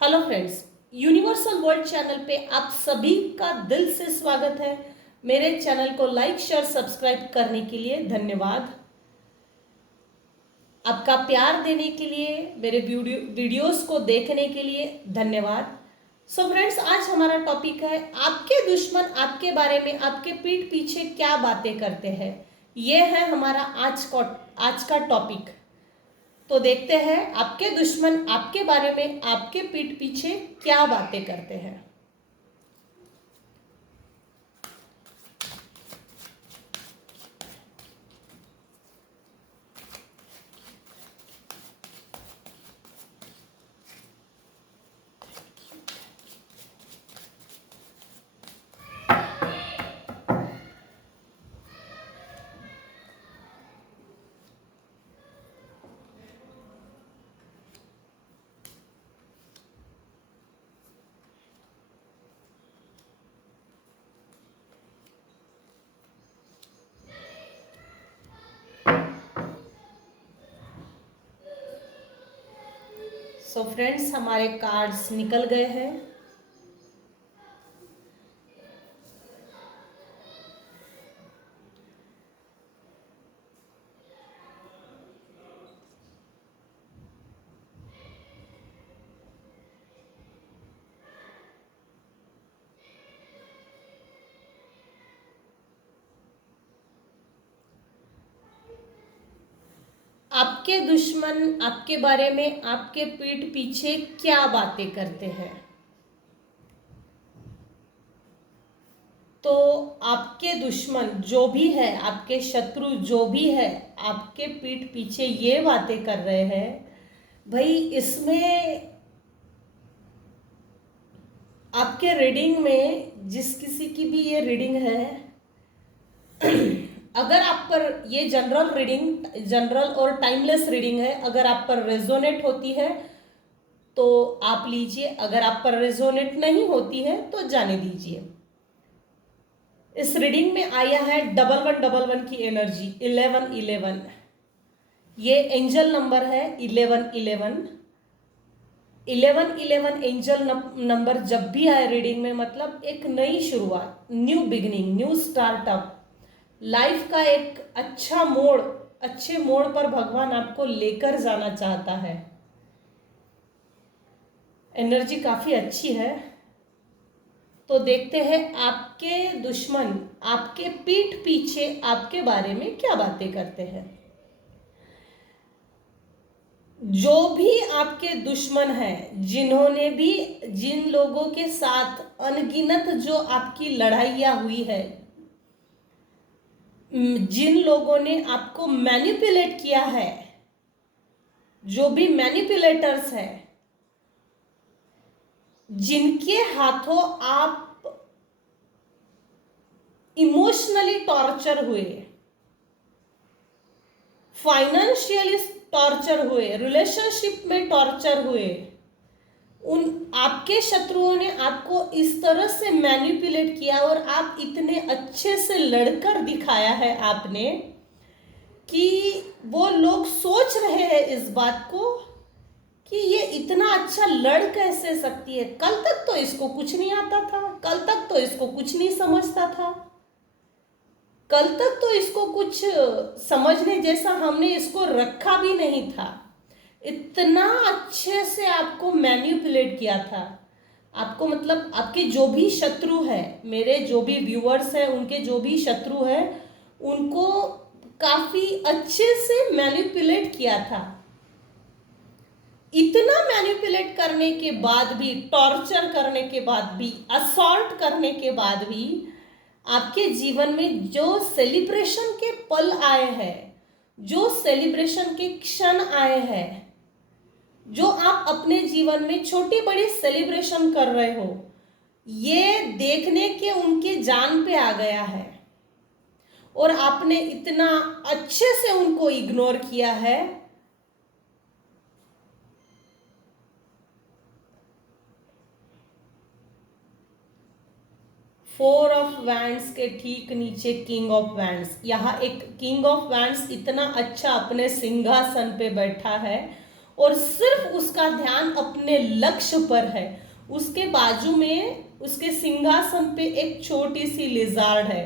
Hello friends, universal world channel पे आप सभी का दिल से स्वागत है। मेरे चैनल को लाइक शेयर सब्सक्राइब करने के लिए धन्यवाद। आपका प्यार देने के लिए, मेरे वीडियोस को देखने के लिए धन्यवाद। सो फ्रेंड्स, आज हमारा टॉपिक है आपके दुश्मन आपके बारे में आपके पीठ पीछे क्या बातें करते हैं। ये है हमारा आज का टॉपिक। तो देखते हैं आपके दुश्मन आपके बारे में आपके पीठ पीछे क्या बातें करते हैं। सो फ्रेंड्स, हमारे कार्ड्स निकल गए हैं। आपके दुश्मन आपके बारे में आपके पीठ पीछे क्या बातें करते हैं। तो आपके दुश्मन जो भी है, आपके शत्रु जो भी है, आपके पीठ पीछे ये बातें कर रहे हैं। भाई, इसमें आपके रीडिंग में जिस किसी की भी ये रीडिंग है, अगर आप पर ये जनरल और टाइमलेस रीडिंग है, अगर आप पर रेजोनेट होती है तो आप लीजिए, अगर आप पर रेजोनेट नहीं होती है तो जाने दीजिए। इस रीडिंग में आया है 1111 की एनर्जी 1111। ये एंजल नंबर है 1111। 1111 एंजल नंबर जब भी आए रीडिंग में, मतलब एक नई शुरुआत, new beginning, new startup, life का एक अच्छे मोड़ पर भगवान आपको लेकर जाना चाहता है। एनर्जी काफी अच्छी है। तो देखते हैं आपके दुश्मन आपके पीठ पीछे आपके बारे में क्या बातें करते हैं। जो भी आपके दुश्मन हैं, जिन लोगों के साथ अनगिनत जो आपकी लड़ाइयाँ हुई है, जिन लोगों ने आपको मैनिपुलेट किया है, जो भी मैनिपुलेटर्स हैं, जिनके हाथों आप इमोशनली टॉर्चर हुए, फाइनेंशियली टॉर्चर हुए, रिलेशनशिप में टॉर्चर हुए, उन आपके शत्रुओं ने आपको इस तरह से मैनिपुलेट किया और आप इतने अच्छे से लड़कर दिखाया है आपने कि वो लोग सोच रहे हैं इस बात को कि ये इतना अच्छा लड़ कैसे सकती है। कल तक तो इसको कुछ नहीं आता था, कल तक तो इसको कुछ नहीं समझता था, कल तक तो इसको कुछ समझने जैसा हमने इसको रखा भी नहीं था। इतना अच्छे से आपको मैनिपुलेट किया था। आपको, मतलब आपके जो भी शत्रु है, मेरे जो भी व्यूअर्स हैं, उनके जो भी शत्रु है, उनको काफी अच्छे से मैनिपुलेट किया था। इतना मैनिपुलेट करने के बाद भी, टॉर्चर करने के बाद भी, असॉल्ट करने के बाद भी आपके जीवन में जो सेलिब्रेशन के पल आए हैं, जो सेलिब्रेशन के क्षण आए हैं, जो आप अपने जीवन में छोटी बड़ी सेलिब्रेशन कर रहे हो, ये देखने के उनके जान पे आ गया है और आपने इतना अच्छे से उनको इग्नोर किया है। फोर ऑफ वैंड्स के ठीक नीचे किंग ऑफ वैंड्स। यहाँ एक किंग ऑफ वैंड्स इतना अच्छा अपने सिंहासन पे बैठा है और सिर्फ उसका ध्यान अपने लक्ष्य पर है। उसके बाजू में, उसके सिंहासन पे एक छोटी सी लिजार्ड है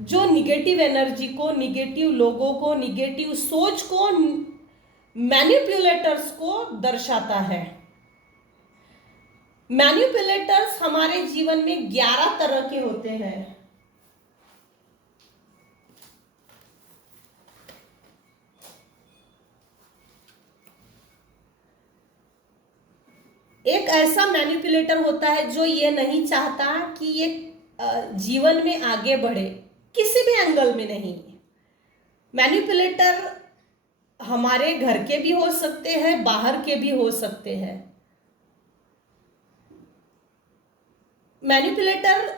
जो निगेटिव एनर्जी को, निगेटिव लोगों को, निगेटिव सोच को, मैनिपुलेटर्स को दर्शाता है। मैनिपुलेटर्स हमारे जीवन में 11 तरह के होते हैं। एक ऐसा मैनिपुलेटर होता है जो ये नहीं चाहता कि ये जीवन में आगे बढ़े, किसी भी एंगल में नहीं। मैनिपुलेटर हमारे घर के भी हो सकते हैं, बाहर के भी हो सकते हैं। मैनिपुलेटर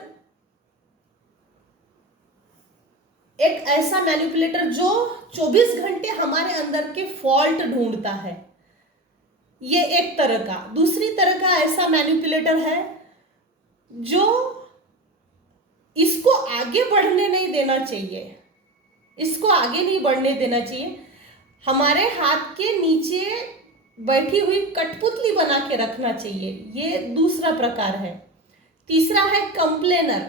एक ऐसा मैनिपुलेटर जो 24 घंटे हमारे अंदर के फॉल्ट ढूंढता है, ये एक तरह का। दूसरी तरह का ऐसा मैनिपुलेटर है जो इसको आगे बढ़ने नहीं देना चाहिए, इसको आगे नहीं बढ़ने देना चाहिए, हमारे हाथ के नीचे बैठी हुई कठपुतली बना के रखना चाहिए, ये दूसरा प्रकार है। तीसरा है कंप्लेनर।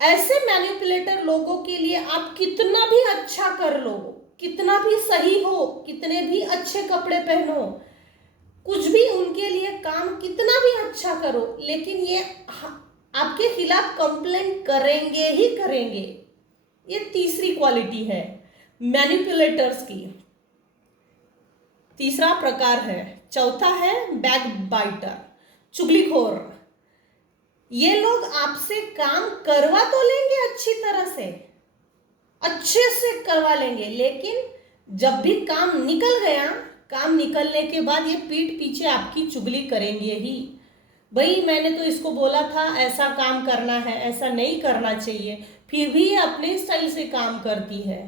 ऐसे मैनिपुलेटर लोगों के लिए आप कितना भी अच्छा कर लो, कितना भी सही हो, कितने भी अच्छे कपड़े पहनो, कुछ भी उनके लिए काम कितना भी अच्छा करो, लेकिन ये आपके खिलाफ कंप्लेंट करेंगे ही करेंगे। ये तीसरी क्वालिटी है मैनिपुलेटर्स की, तीसरा प्रकार है। चौथा है बैक बाइटर, चुगलीखोर। ये लोग आपसे काम करवा तो लेंगे अच्छी तरह से, अच्छे से करवा लेंगे, लेकिन जब भी काम निकल गया, काम निकलने के बाद ये पीठ पीछे आपकी चुगली करेंगे ही। भाई मैंने तो इसको बोला था ऐसा काम करना है, ऐसा नहीं करना चाहिए, फिर भी ये अपने स्टाइल से काम करती है।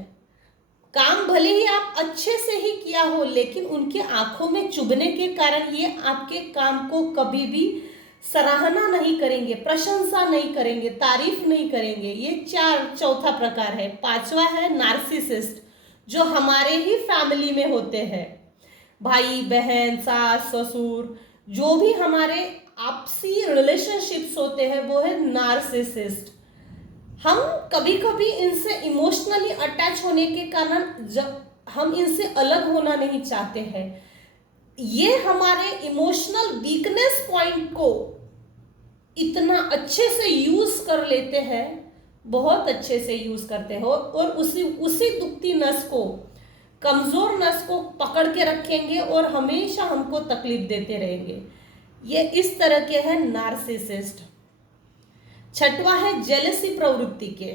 काम भले ही आप अच्छे से ही किया हो, लेकिन उनके आंखों में चुभने के कारण ये आपके काम को कभी भी सराहना नहीं करेंगे, प्रशंसा नहीं करेंगे, तारीफ नहीं करेंगे। ये चौथा प्रकार है। पांचवा है नार्सिसिस्ट, जो हमारे ही फैमिली में होते हैं, भाई बहन, सास ससुर, जो भी हमारे आपसी रिलेशनशिप्स होते हैं वो है नार्सिसिस्ट। हम कभी कभी इनसे इमोशनली अटैच होने के कारण जब हम इनसे अलग होना नहीं चाहते हैं, ये हमारे इमोशनल वीकनेस पॉइंट को इतना अच्छे से यूज कर लेते हैं, बहुत अच्छे से यूज करते हो, और उसी दुखती नस को, कमजोर नस को पकड़ के रखेंगे और हमेशा हमको तकलीफ देते रहेंगे। ये इस तरह के हैं नार्सिसिस्ट। छठवा है जेलसी प्रवृत्ति के।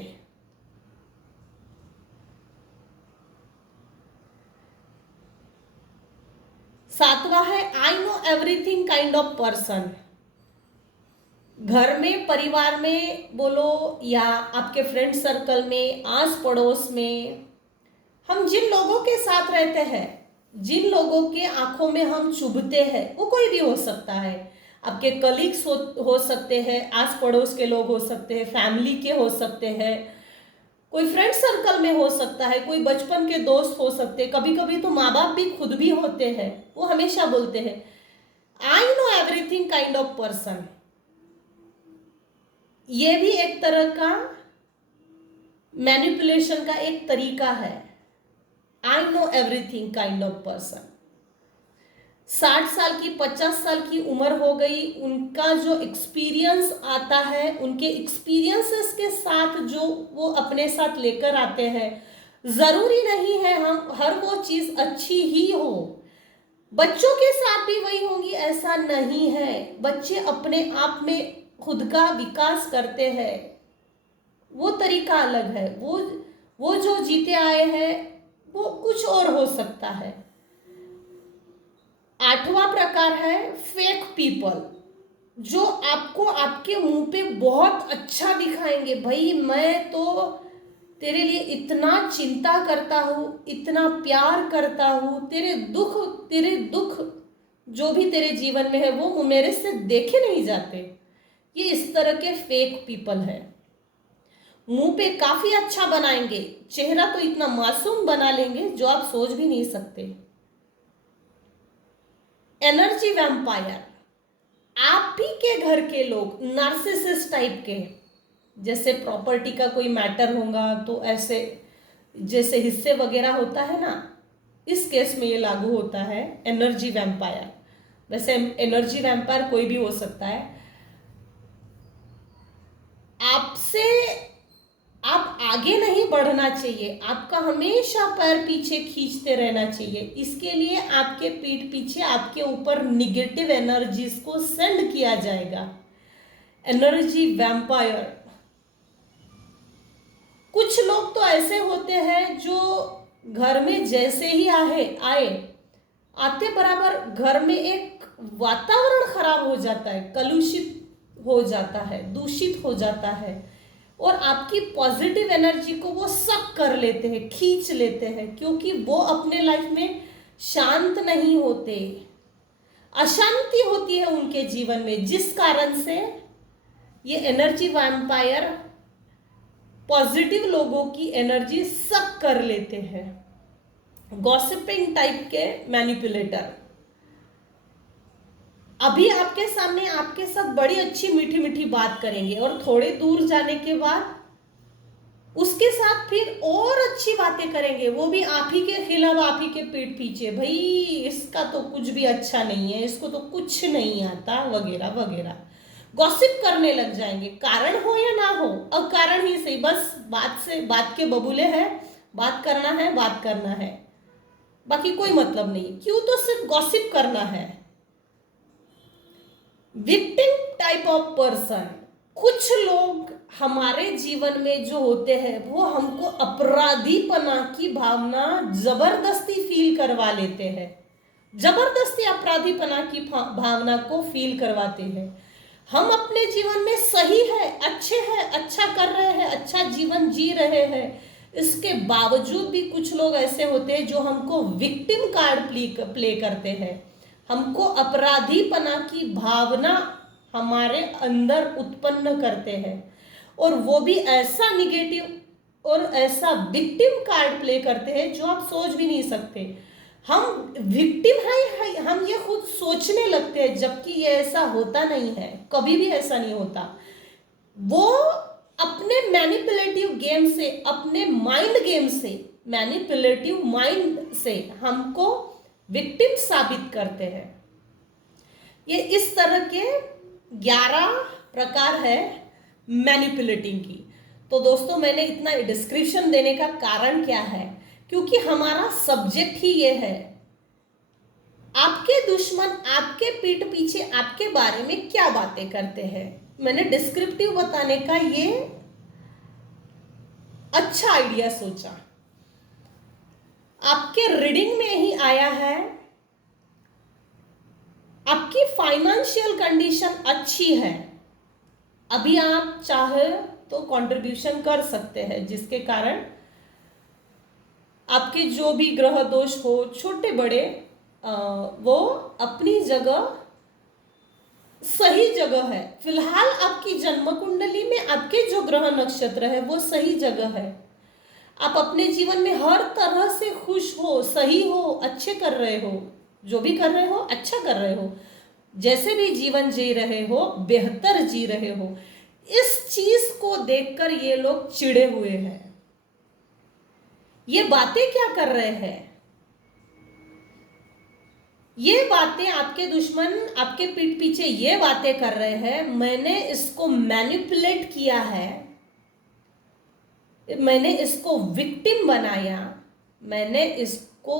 सातवां है I know everything kind of person. घर में, परिवार में बोलो या आपके फ्रेंड सर्कल में, आस पड़ोस में, हम जिन लोगों के साथ रहते हैं, जिन लोगों के आंखों में हम चुभते हैं, वो कोई भी हो सकता है। आपके कलीग्स हो सकते हैं, आस पड़ोस के लोग हो सकते हैं, फैमिली के हो सकते हैं, कोई फ्रेंड सर्कल में हो सकता है, कोई बचपन के दोस्त हो सकते हैं, कभी कभी तो माँ बाप भी खुद भी होते हैं। वो हमेशा बोलते हैं I know everything kind of person. ये भी एक तरह का मैनिपुलेशन का एक तरीका है, I know everything kind of person. 60 साल की, 50 साल की उम्र हो गई, उनका जो एक्सपीरियंस आता है, उनके एक्सपीरियंसेस के साथ जो वो अपने साथ लेकर आते हैं, जरूरी नहीं है हम हर वो चीज अच्छी ही हो। बच्चों के साथ भी वही होगी ऐसा नहीं है। बच्चे अपने आप में खुद का विकास करते हैं, वो तरीका अलग है। वो जो जीते आए हैं वो कुछ और हो सकता है। आठवां प्रकार है फेक पीपल, जो आपको आपके मुंह पे बहुत अच्छा दिखाएंगे, भाई मैं तो तेरे लिए इतना चिंता करता हूँ, इतना प्यार करता हूँ, तेरे दुख जो भी तेरे जीवन में है वो मेरे से देखे नहीं जाते। ये इस तरह के फेक पीपल है। मुंह पे काफी अच्छा बनाएंगे, चेहरा तो इतना मासूम बना लेंगे जो आप सोच भी नहीं सकते। एनर्जी वैम्पायर, आप ही के घर के लोग नार्सिसिस्ट टाइप के, जैसे प्रॉपर्टी का कोई मैटर होगा तो ऐसे जैसे हिस्से वगैरह होता है ना, इस केस में ये लागू होता है एनर्जी वैम्पायर। वैसे एनर्जी वैम्पायर कोई भी हो सकता है। आपसे आप आगे नहीं बढ़ना चाहिए, आपका हमेशा पैर पीछे खींचते रहना चाहिए। इसके लिए आपके पीठ पीछे आपके ऊपर निगेटिव एनर्जीज को सेंड किया जाएगा। एनर्जी वैम्पायर, कुछ लोग तो ऐसे होते हैं जो घर में जैसे ही आए आते बराबर घर में एक वातावरण खराब हो जाता है, कलुषित हो जाता है, दूषित हो जाता है, और आपकी पॉजिटिव एनर्जी को वो सक कर लेते हैं, खींच लेते हैं, क्योंकि वो अपने लाइफ में शांत नहीं होते, अशांति होती है उनके जीवन में, जिस कारण से ये एनर्जी वैम्पायर पॉजिटिव लोगों की एनर्जी सक कर लेते हैं। गॉसिपिंग टाइप के मैनिपुलेटर, अभी आपके सामने आपके साथ बड़ी अच्छी मीठी मीठी बात करेंगे और थोड़े दूर जाने के बाद उसके साथ फिर और अच्छी बातें करेंगे, वो भी आप ही के खिलाफ, आप ही के पीठ पीछे, भाई इसका तो कुछ भी अच्छा नहीं है, इसको तो कुछ नहीं आता, वगैरह वगैरह गॉसिप करने लग जाएंगे। कारण हो या ना हो, अकारण ही सही, बस बात के बबूले हैं, बात करना है, बाकी कोई मतलब नहीं, क्यों, तो सिर्फ गॉसिप करना है। विक्टिम टाइप ऑफ पर्सन, कुछ लोग हमारे जीवन में जो होते हैं वो हमको अपराधीपना की भावना जबरदस्ती फील करवा लेते हैं, जबरदस्ती अपराधीपना की भावना को फील करवाते हैं। हम अपने जीवन में सही है, अच्छे हैं, अच्छा कर रहे हैं, अच्छा जीवन जी रहे हैं, इसके बावजूद भी कुछ लोग ऐसे होते हैं जो हमको विक्टिम कार्ड प्ले करते हैं, हमको अपराधीपना की भावना हमारे अंदर उत्पन्न करते हैं, और वो भी ऐसा निगेटिव और ऐसा विक्टिम कार्ड प्ले करते हैं जो आप सोच भी नहीं सकते। हम विक्टिम है, हम ये खुद सोचने लगते हैं, जबकि ये ऐसा होता नहीं है, कभी भी ऐसा नहीं होता। वो अपने मैनिपुलेटिव गेम से, अपने माइंड गेम से, मैनिपुलेटिव माइंड से हमको विक्टिम साबित करते हैं। ये इस तरह के 11 प्रकार है मैनिपुलेटिंग की। तो दोस्तों, मैंने इतना डिस्क्रिप्शन देने का कारण क्या है, क्योंकि हमारा सब्जेक्ट ही ये है, आपके दुश्मन आपके पीठ पीछे आपके बारे में क्या बातें करते हैं। मैंने डिस्क्रिप्टिव बताने का ये अच्छा आइडिया सोचा। आपके रीडिंग में ही आया है, आपकी फाइनेंशियल कंडीशन अच्छी है, अभी आप चाहे तो कंट्रीब्यूशन कर सकते हैं, जिसके कारण आपके जो भी ग्रह दोष हो, छोटे बड़े, वो अपनी जगह सही जगह है। फिलहाल आपकी जन्म कुंडली में आपके जो ग्रह नक्षत्र है वो सही जगह है। आप अपने जीवन में हर तरह से खुश हो, सही हो, अच्छे कर रहे हो, जो भी कर रहे हो अच्छा कर रहे हो, जैसे भी जीवन जी रहे हो बेहतर जी रहे हो। इस चीज को देखकर ये लोग चिढ़े हुए हैं। ये बातें क्या कर रहे हैं, ये बातें आपके दुश्मन आपके पीठ पीछे ये बातें कर रहे हैं, मैंने इसको मैनिपुलेट किया है, मैंने इसको विक्टिम बनाया, मैंने इसको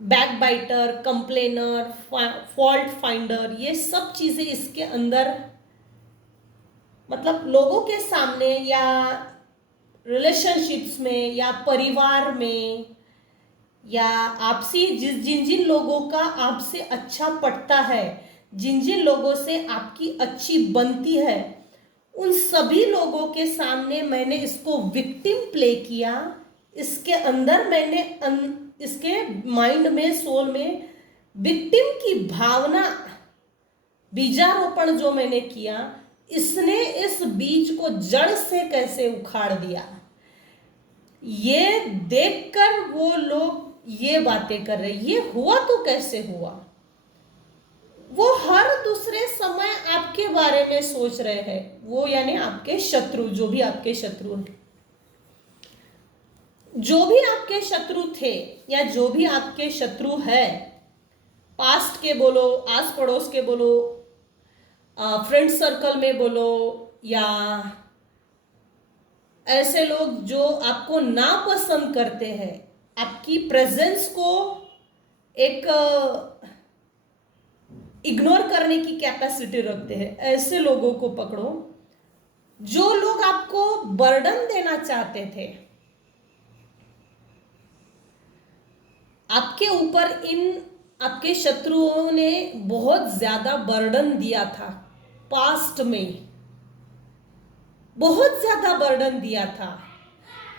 बैकबाइटर, कंप्लेनर, फॉल्ट फाइंडर, ये सब चीजें इसके अंदर, मतलब लोगों के सामने या रिलेशनशिप्स में या परिवार में या आपसी जिन जिन लोगों का आपसे अच्छा पटता है, जिन जिन लोगों से आपकी अच्छी बनती है, उन सभी लोगों के सामने मैंने इसको विक्टिम प्ले किया। इसके अंदर मैंने इसके माइंड में, सोल में विक्टिम की भावना, बीजारोपण जो मैंने किया, इसने इस बीज को जड़ से कैसे उखाड़ दिया। ये देखकर वो लोग ये बातें कर रहे, ये हुआ तो कैसे हुआ। वो हर दूसरे समय आपके बारे में सोच रहे हैं, वो यानी आपके शत्रु, जो भी आपके शत्रु हैं, जो भी आपके शत्रु थे या जो भी आपके शत्रु है, पास्ट के बोलो, आस पड़ोस के बोलो, फ्रेंड सर्कल में बोलो, या ऐसे लोग जो आपको नापसंद करते हैं, आपकी प्रेजेंस को एक इग्नोर करने की कैपेसिटी रखते हैं, ऐसे लोगों को पकड़ो। जो लोग आपको बर्डन देना चाहते थे, आपके ऊपर इन आपके शत्रुओं ने बहुत ज्यादा बर्डन दिया था, पास्ट में बहुत ज्यादा बर्डन दिया था,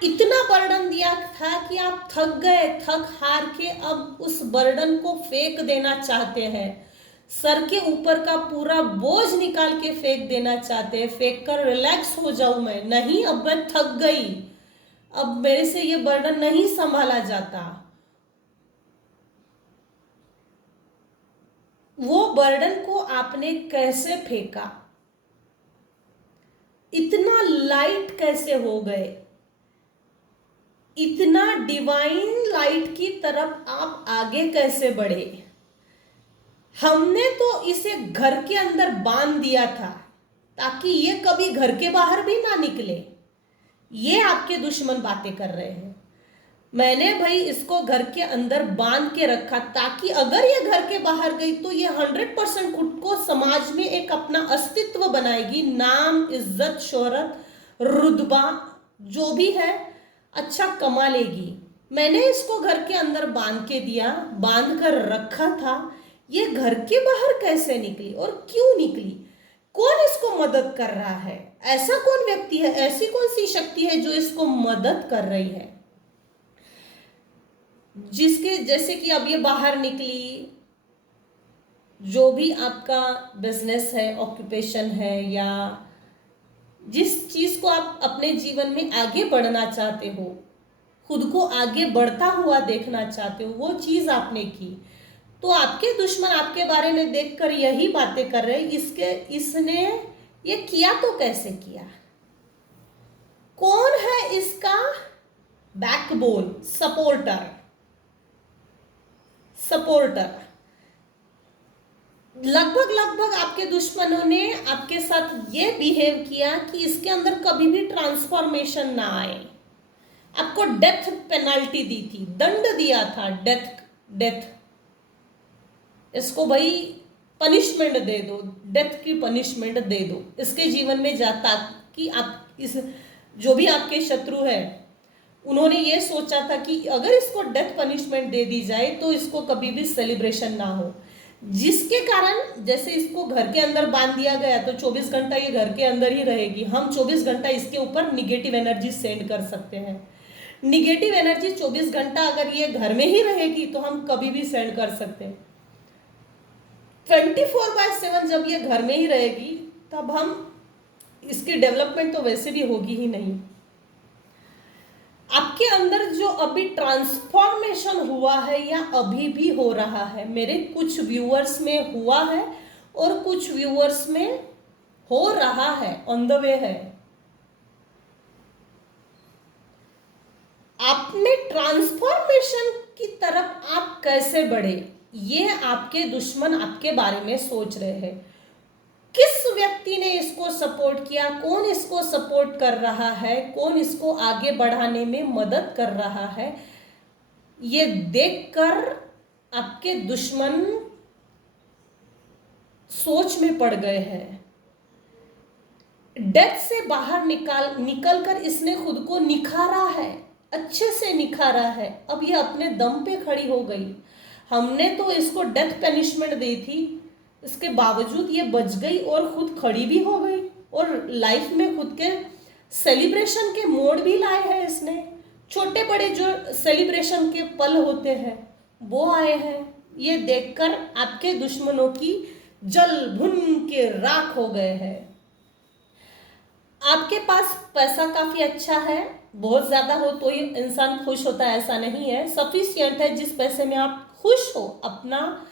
इतना बर्डन दिया था कि आप थक गए, थक हार के अब उस बर्डन को फेंक देना चाहते हैं, सर के ऊपर का पूरा बोझ निकाल के फेंक देना चाहते हैं, फेंक कर रिलैक्स हो जाऊं मैं, नहीं अब मैं थक गई, अब मेरे से ये बर्डन नहीं संभाला जाता। वो बर्डन को आपने कैसे फेंका, इतना लाइट कैसे हो गए, इतना डिवाइन लाइट की तरफ आप आगे कैसे बढ़े। हमने तो इसे घर के अंदर बांध दिया था ताकि ये कभी घर के बाहर भी ना निकले। ये आपके दुश्मन बातें कर रहे हैं। मैंने भाई इसको घर के अंदर बांध के रखा ताकि अगर ये घर के बाहर गई तो ये 100% खुद को समाज में एक अपना अस्तित्व बनाएगी, नाम, इज्जत, शोहरत, रुतबा जो भी है अच्छा कमा लेगी। मैंने इसको घर के अंदर बांध के दिया, बांध कर रखा था। ये घर के बाहर कैसे निकली और क्यों निकली, कौन इसको मदद कर रहा है, ऐसा कौन व्यक्ति है, ऐसी कौन सी शक्ति है जो इसको मदद कर रही है, जिसके जैसे कि अब ये बाहर निकली। जो भी आपका बिजनेस है, ऑक्यूपेशन है, या जिस चीज को आप अपने जीवन में आगे बढ़ना चाहते हो, खुद को आगे बढ़ता हुआ देखना चाहते हो, वो चीज आपने की तो आपके दुश्मन आपके बारे में देखकर यही बातें कर रहे, इसने ये किया तो कैसे किया, कौन है इसका बैकबोन, सपोर्टर। लगभग आपके दुश्मनों ने आपके साथ ये बिहेव किया कि इसके अंदर कभी भी ट्रांसफॉर्मेशन ना आए, आपको डेथ पेनल्टी दी थी, दंड दिया था, डेथ इसको भाई पनिशमेंट दे दो, डेथ की पनिशमेंट दे दो इसके जीवन में जाता कि आप इस जो भी आपके शत्रु है उन्होंने ये सोचा था कि अगर इसको डेथ पनिशमेंट दे दी जाए तो इसको कभी भी सेलिब्रेशन ना हो, जिसके कारण जैसे इसको घर के अंदर बांध दिया गया तो 24 घंटा ये घर के अंदर ही रहेगी। हम 24 घंटा इसके ऊपर निगेटिव एनर्जी सेंड कर सकते हैं। निगेटिव एनर्जी 24 घंटा अगर ये घर में ही रहेगी तो हम कभी भी सेंड कर सकते हैं। 24/7 जब ये घर में ही रहेगी तब हम इसकी डेवलपमेंट तो वैसे भी होगी ही नहीं। आपके अंदर जो अभी ट्रांसफॉर्मेशन हुआ है या अभी भी हो रहा है, मेरे कुछ व्यूअर्स में हुआ है और कुछ व्यूअर्स में हो रहा है, ऑन द वे है। आपने ट्रांसफॉर्मेशन की तरफ आप कैसे बढ़े, ये आपके दुश्मन आपके बारे में सोच रहे हैं। किस व्यक्ति ने इसको सपोर्ट किया, कौन इसको सपोर्ट कर रहा है, कौन इसको आगे बढ़ाने में मदद कर रहा है, ये देखकर आपके दुश्मन सोच में पड़ गए हैं। डेथ से बाहर निकल कर इसने खुद को निखारा है, अच्छे से निखारा है। अब ये अपने दम पे खड़ी हो गई। हमने तो इसको डेथ पनिशमेंट दी थी, इसके बावजूद ये बच गई और खुद खड़ी भी हो गई और लाइफ में खुद के सेलिब्रेशन के मोड भी लाए हैं इसने। छोटे बड़े जो सेलिब्रेशन के पल होते हैं वो आए हैं। ये देखकर आपके दुश्मनों की जल भुन के राख हो गए हैं। आपके पास पैसा काफी अच्छा है, बहुत ज्यादा हो तो ही इंसान खुश होता है ऐसा नहीं है, सफिशियंट है, जिस पैसे में आप खुश हो, अपना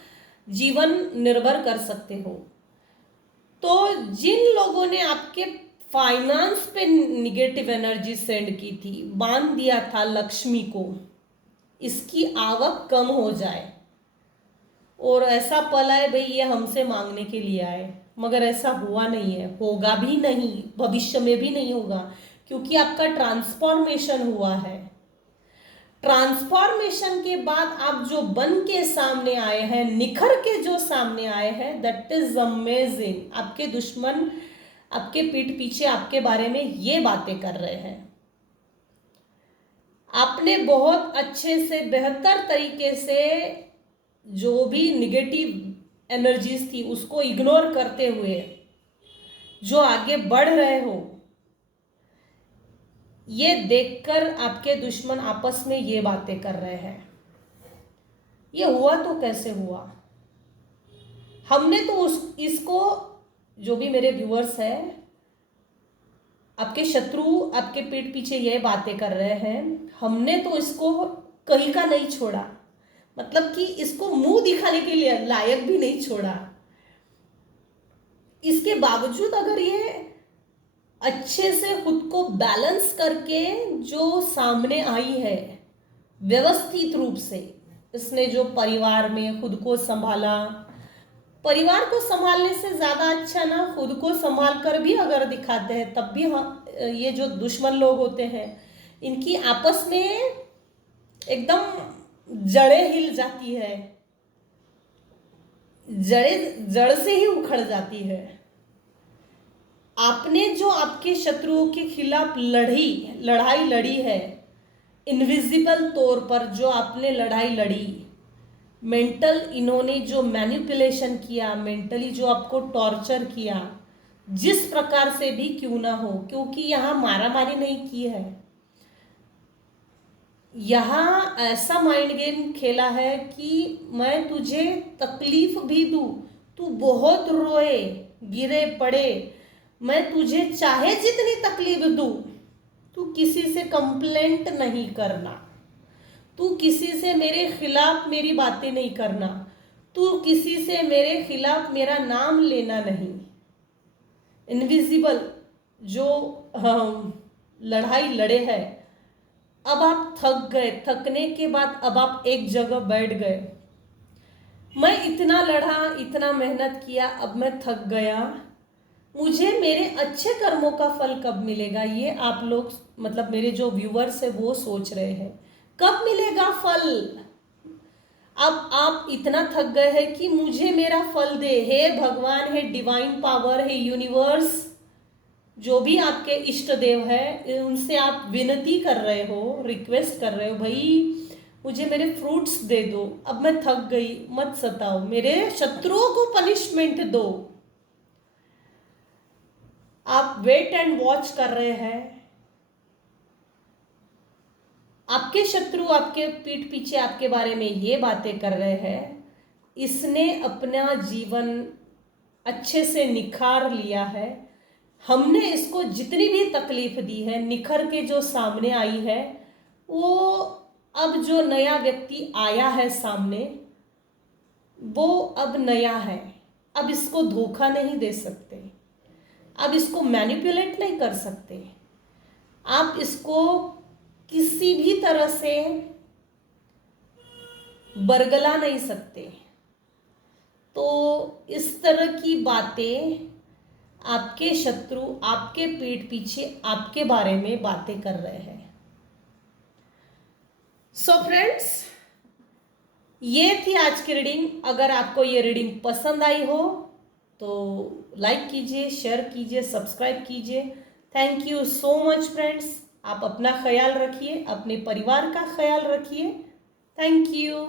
जीवन निर्भर कर सकते हो। तो जिन लोगों ने आपके फाइनेंस पे निगेटिव एनर्जी सेंड की थी, बांध दिया था लक्ष्मी को, इसकी आवक कम हो जाए, और ऐसा पल आए भाई ये हमसे मांगने के लिए आए, मगर ऐसा हुआ नहीं है, होगा भी नहीं, भविष्य में भी नहीं होगा, क्योंकि आपका ट्रांसफॉर्मेशन हुआ है। ट्रांसफॉर्मेशन के बाद आप जो बन के सामने आए हैं, निखर के जो सामने आए हैं, दैट इज अमेजिंग। आपके दुश्मन आपके पीठ पीछे आपके बारे में ये बातें कर रहे हैं। आपने बहुत अच्छे से बेहतर तरीके से जो भी निगेटिव एनर्जीज थी उसको इग्नोर करते हुए जो आगे बढ़ रहे हो, ये देखकर आपके दुश्मन आपस में ये बातें कर रहे हैं। ये हुआ तो कैसे हुआ? हमने तो इसको, जो भी मेरे व्यूअर्स हैं, आपके शत्रु आपके पीठ पीछे ये बातें कर रहे हैं, हमने तो इसको कहीं का नहीं छोड़ा, मतलब कि इसको मुंह दिखाने के लिए लायक भी नहीं छोड़ा। इसके बावजूद अगर ये अच्छे से खुद को बैलेंस करके जो सामने आई है व्यवस्थित रूप से, इसने जो परिवार में खुद को संभाला, परिवार को संभालने से ज्यादा अच्छा ना खुद को संभाल कर भी अगर दिखाते हैं तब भी ये जो दुश्मन लोग होते हैं इनकी आपस में एकदम जड़ें हिल जाती है, जड़ से ही उखड़ जाती है। आपने जो आपके शत्रुओं के खिलाफ लड़ाई लड़ी है, इनविजिबल तौर पर जो आपने लड़ाई लड़ी, मेंटल इन्होंने जो मैनिपुलेशन किया, मेंटली जो आपको टॉर्चर किया, जिस प्रकार से भी क्यों ना हो, क्योंकि यहाँ मारामारी नहीं की है, यहाँ ऐसा माइंड गेम खेला है कि मैं तुझे तकलीफ भी दूं, तू बहुत रोए गिरे पड़े, मैं तुझे चाहे जितनी तकलीफ दूं, तू किसी से कंप्लेंट नहीं करना, तू किसी से मेरे खिलाफ मेरी बातें नहीं करना, तू किसी से मेरे खिलाफ मेरा नाम लेना नहीं। इनविजिबल जो लड़ाई लड़े हैं, अब आप थक गए, थकने के बाद अब आप एक जगह बैठ गए, मैं इतना लड़ा, इतना मेहनत किया, अब मैं थक गया, मुझे मेरे अच्छे कर्मों का फल कब मिलेगा? ये आप लोग, मतलब मेरे जो व्यूअर्स है वो सोच रहे हैं, कब मिलेगा फल? अब आप इतना थक गए हैं कि मुझे मेरा फल दे, हे भगवान, है डिवाइन पावर, है यूनिवर्स, जो भी आपके इष्ट देव है उनसे आप विनती कर रहे हो, रिक्वेस्ट कर रहे हो, भाई मुझे मेरे फ्रूट्स दे दो, अब मैं थक गई, मत सताओ, मेरे शत्रुओं को पनिशमेंट दो। आप वेट एंड वॉच कर रहे हैं, आपके शत्रु आपके पीठ पीछे आपके बारे में ये बातें कर रहे हैं, इसने अपना जीवन अच्छे से निखार लिया है, हमने इसको जितनी भी तकलीफ दी है, निखर के जो सामने आई है, वो अब जो नया व्यक्ति आया है सामने, वो अब नया है, अब इसको धोखा नहीं दे सकते, अब इसको मैनिपुलेट नहीं कर सकते, आप इसको किसी भी तरह से बरगला नहीं सकते। तो इस तरह की बातें आपके शत्रु आपके पीठ पीछे आपके बारे में बातें कर रहे हैं। सो फ्रेंड्स, ये थी आज की रीडिंग। अगर आपको ये रीडिंग पसंद आई हो तो लाइक कीजिए, शेयर कीजिए, सब्सक्राइब कीजिए। Thank you so much friends. आप अपना ख्याल रखिए, अपने परिवार का ख्याल रखिए। Thank you.